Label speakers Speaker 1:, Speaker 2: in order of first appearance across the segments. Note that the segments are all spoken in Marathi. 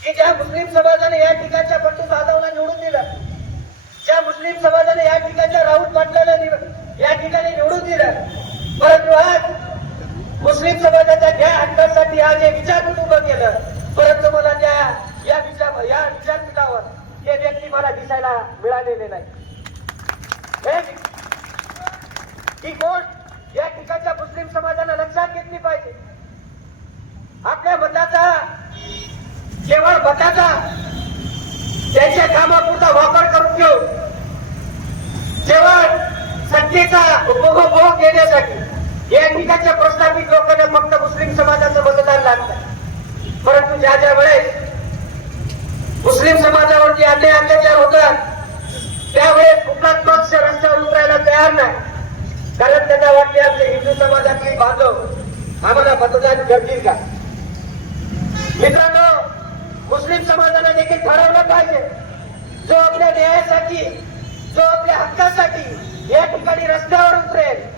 Speaker 1: की ज्या मुस्लिम समाजाने या ठिकाणच्या बंडू जाधवला निवडून दिलं ज्या मुस्लिम समाजाने या ठिकाणच्या राहुल पाटलाला या ठिकाणी निवडून दिलं. परंतु आज मुस्लिम समाजाच्या ज्या हक्कासाठी आज हे विचारपीठ उभं केलं. परंतु मला त्या या विचार या विचारपीठावर ते व्यक्ती मला दिसायला मिळालेले नाही. ही गोष्ट या ठिकाणच्या मुस्लिम समाजाला लक्षात घेतली पाहिजे. आपल्या मताचा केवळ मताचा त्यांच्या कामापुरता वापर करून घेऊ केवळ सत्तेचा उपभोग घेण्यासाठी या ठिकाणच्या प्रस्थापित लोकांना फक्त मुस्लिम समाजाचं मतदान लागतं. परंतु ज्या ज्या वेळेस मुस्लिम समाजावर जे अन्याय अत्याचार होतात त्यावेळेस कुठलाच पक्ष रस्त्यावर उतरायला तयार नाही. कारण त्यांना वाटले आमचे हिंदू समाजातले बांधव आम्हाला मतदान करतील का? मित्रांनो मुस्लिम समाजाने देखील ठरवलं पाहिजे. जो आपल्या न्यायासाठी जो आपल्या हक्कासाठी या ठिकाणी रस्त्यावर उतरेल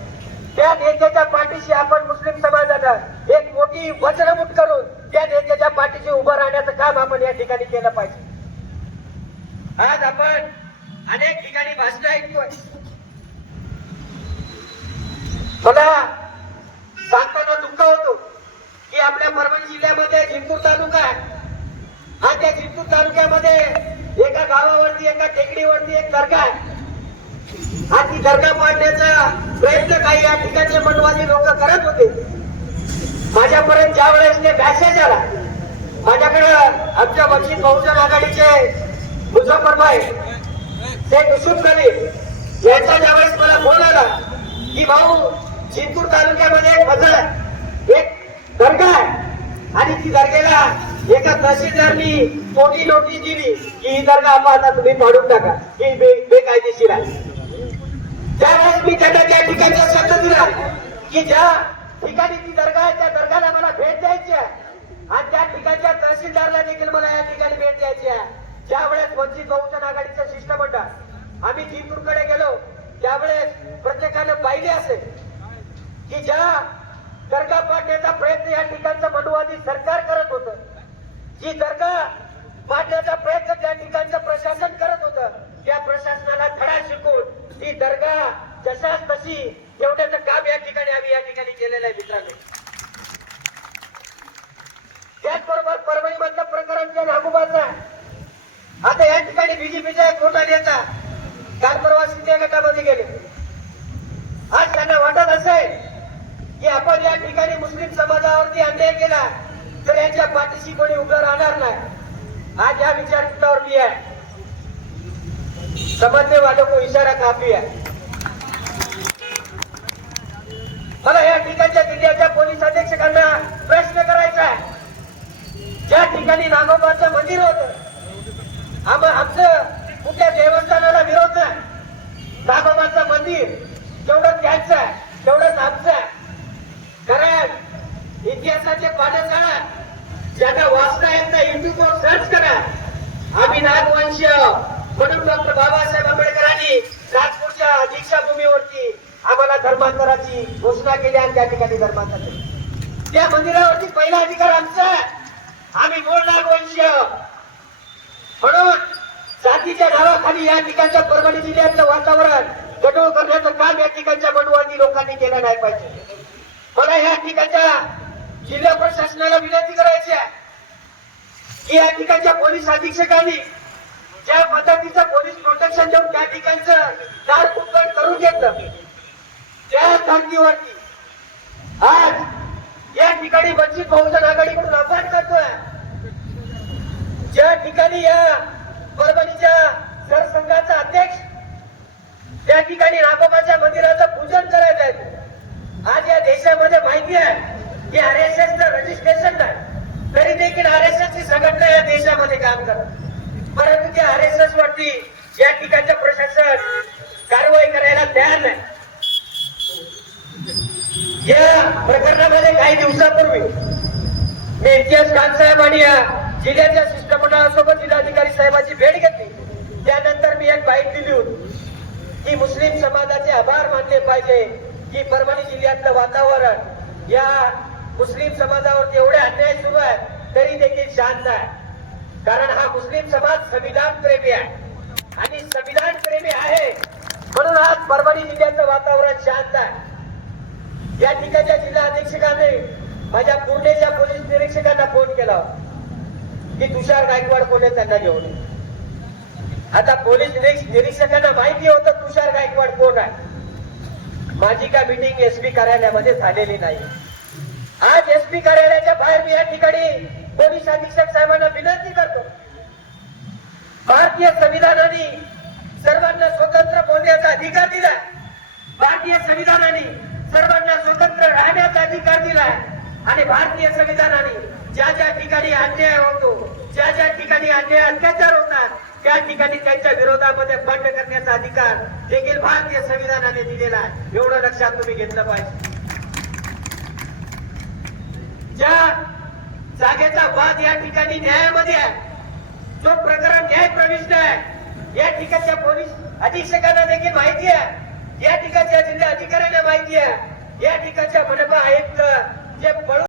Speaker 1: त्या नेत्याच्या पाठीशी आपण मुस्लिम समाजानं एक मोठी वचनमूट करून त्या नेत्याच्या पाठीशी उभं राहण्याचं काम आपण या ठिकाणी केलं पाहिजे. आज आपण अनेक ठिकाणी भाषण ऐकतोय मला सांगताना दुःख होतो की आपल्या परभणी जिल्ह्यामध्ये जिंतूर तालुका आहे. हा त्या जिंतूर तालुक्यामध्ये एका गावावरती एका टेकडीवरती एक दर्गा आहे. आणि ती दर्गा पाडण्याचा प्रयत्न काही या ठिकाणचे मनवादी लोक करत होते. माझ्यापर्यंत ज्या वेळेस ते मॅसेज आला माझ्याकडे आमच्या वंचित बहुजन आघाडीचे मुझफ्फरभाई ते युसुफ खलील यांचा ज्यावेळेस मला फोन आला की भाऊ जिंतूर तालुक्यामध्ये एक मजल आहे एक दर्गा आहे. आणि ती दर्गेला एका तहसीलदारनी मोठी नोटीस दिली की ही दर्गा आपण आता तुम्ही पाडून टाका ही बे- बेकायदेशीर आहे. त्यावेळेस मी त्यांना त्या ठिकाणी शब्द दिला की ज्या ठिकाणी ती दर्गा आहे त्या दर्गाला मला भेट द्यायची आहे. आणि त्या ठिकाणच्या तहसीलदारला देखील मला या ठिकाणी भेट द्यायची आहे. ज्या वेळेस वंचित बहुजन आघाडीचं शिष्टमंडळ आम्ही जिंतूरकडे गेलो त्यावेळेस प्रत्येकानं पाहिले असेल की ज्या दर्गा पाडण्याचा प्रयत्न या ठिकाणचं मनुवादी सरकार करत होतं जी दर्गा पाडण्याचा प्रयत्न त्या ठिकाणचं प्रशासन करत होतं त्या प्रशासनाला धडा शिकून ती दर्गा वर्षी तशी काम या ठिकाणी आम्ही या ठिकाणी केलेलं आहे मित्रांनो. त्याचबरोबर परभणी मधलं प्रकरण जे नागोबाचा आता या ठिकाणी बीजेपीचा एक मोठा नेता काल परवा शिंदे गटामध्ये गेले. आज त्यांना वाटत असेल की आपण या ठिकाणी मुस्लिम समाजावरती अन्याय केला तर यांच्या पाठीशी कोणी उभं राहणार नाही. आज या विचारपीठावर मी आहे. समझने वालों को इशारा काफी आहे. जिल्ह्याच्या पोलीस अधीक्षकांना प्रश्न करायचा आहे. ज्या ठिकाणी नागोबाचं मंदिर होतं आमचं कुठल्या देवस्थानाला विरोध नाही. नागोबाचं मंदिर जेवढं त्यांचं आहे तेवढंच आमचं आहे. कारण इतिहासाचे पानं काढा ज्यांना वाचता येत नाही युट्यूबवर सर्च करा. आम्ही नागवंश म्हणून डॉक्टर बाबासाहेब आंबेडकरांनी नागपूरच्या दीक्षाभूमीवरती धर्मांतराची घोषणा केली आणि त्या ठिकाणी धर्मांतर त्या मंदिरावरती पहिला अधिकार आमचा आम्ही मूळ नागवंशीय म्हणून जातीच्या नावाखाली या ठिकाणच्या परभणी जिल्ह्यातलं वातावरण गडूळ करण्याचं काम या ठिकाणच्या मनवादी लोकांनी केलं नाही पाहिजे. मला या ठिकाणच्या जिल्हा प्रशासनाला विनंती करायची आहे की या ठिकाणच्या पोलीस अधीक्षकांनी ज्या पद्धतीचं पोलीस प्रोटेक्शन देऊन त्या ठिकाणचं दार कुंपण करून घेतलं. त्या धर्तीवरती आज या ठिकाणी वंचित बहुजन आघाडीकडून अपघात करतोय. ज्या ठिकाणी या परभणीच्या सरसंघाचा अध्यक्ष त्या ठिकाणी नागोबाच्या मंदिराचं पूजन करायचं आहे. आज या देशामध्ये माहिती आहे की आर एस एस रजिस्ट्रेशन नाही. तरी देखील आर एस एस ची संघटना या देशामध्ये काम करत. परंतु त्या आर एस एस वरती या ठिकाणचं प्रशासन कारवाई करायला तयार नाही. या प्रकरणामध्ये काही दिवसापूर्वी मी इम्तियाज खान साहेब आणि या जिल्ह्याच्या शिष्टमंडळासोबत जिल्हाधिकारी साहेबांची भेट घेतली. त्यानंतर मी एक बाईट दिली होती. की मुस्लिम समाजाचे आभार मानले पाहिजे. की परभणी जिल्ह्यातलं वातावरण या मुस्लिम समाजावर एवढे अन्याय सुरू आहेत तरी देखील शांत आहे. कारण हा मुस्लिम समाज संविधान प्रेमी आहे. आणि संविधान प्रेमी आहे म्हणून आज परभणी जिल्ह्याचं वातावरण शांत आहे. या ठिकाणच्या जिल्हा अधीक्षकाने माझ्या पूर्णेच्या पोलीस निरीक्षकांना फोन केला होता की तुषार गायकवाड कोण त्यांना घेऊन आता पोलीस निरीक्ष- निरीक्षकांना माहिती होतं तुषार गायकवाड कोण आहे. माझी काय मीटिंग एसपी कार्यालयामध्ये झालेली नाही. आज एसपी कार्यालयाच्या बाहेर मी या ठिकाणी पोलीस अधीक्षक साहेबांना विनंती करतो. भारतीय संविधानाने सर्वांना स्वतंत्र बोलण्याचा अधिकार दिला. भारतीय संविधानाने सर्वांना स्वतंत्र राहण्याचा अधिकार दिलाय आणि भारतीय संविधानाने ज्या ज्या ठिकाणी अन्याय होतो ज्या ज्या ठिकाणी अन्याय अत्याचार होतात त्या ठिकाणी त्यांच्या विरोधामध्ये बंड करण्याचा अधिकार देखील भारतीय संविधानाने दिलेला आहे. एवढं लक्षात तुम्ही घेतलं पाहिजे. ज्या जागेचा वाद या ठिकाणी न्यायामध्ये आहे जो प्रकरण न्याय प्रविष्ट आहे या ठिकाणच्या पोलीस अधीक्षकांना देखील माहिती आहे. या ठिकाणच्या जिल्हा अधिकाऱ्यांना माहिती आहे. या ठिकाणच्या मनपा आयुक्त जे पळून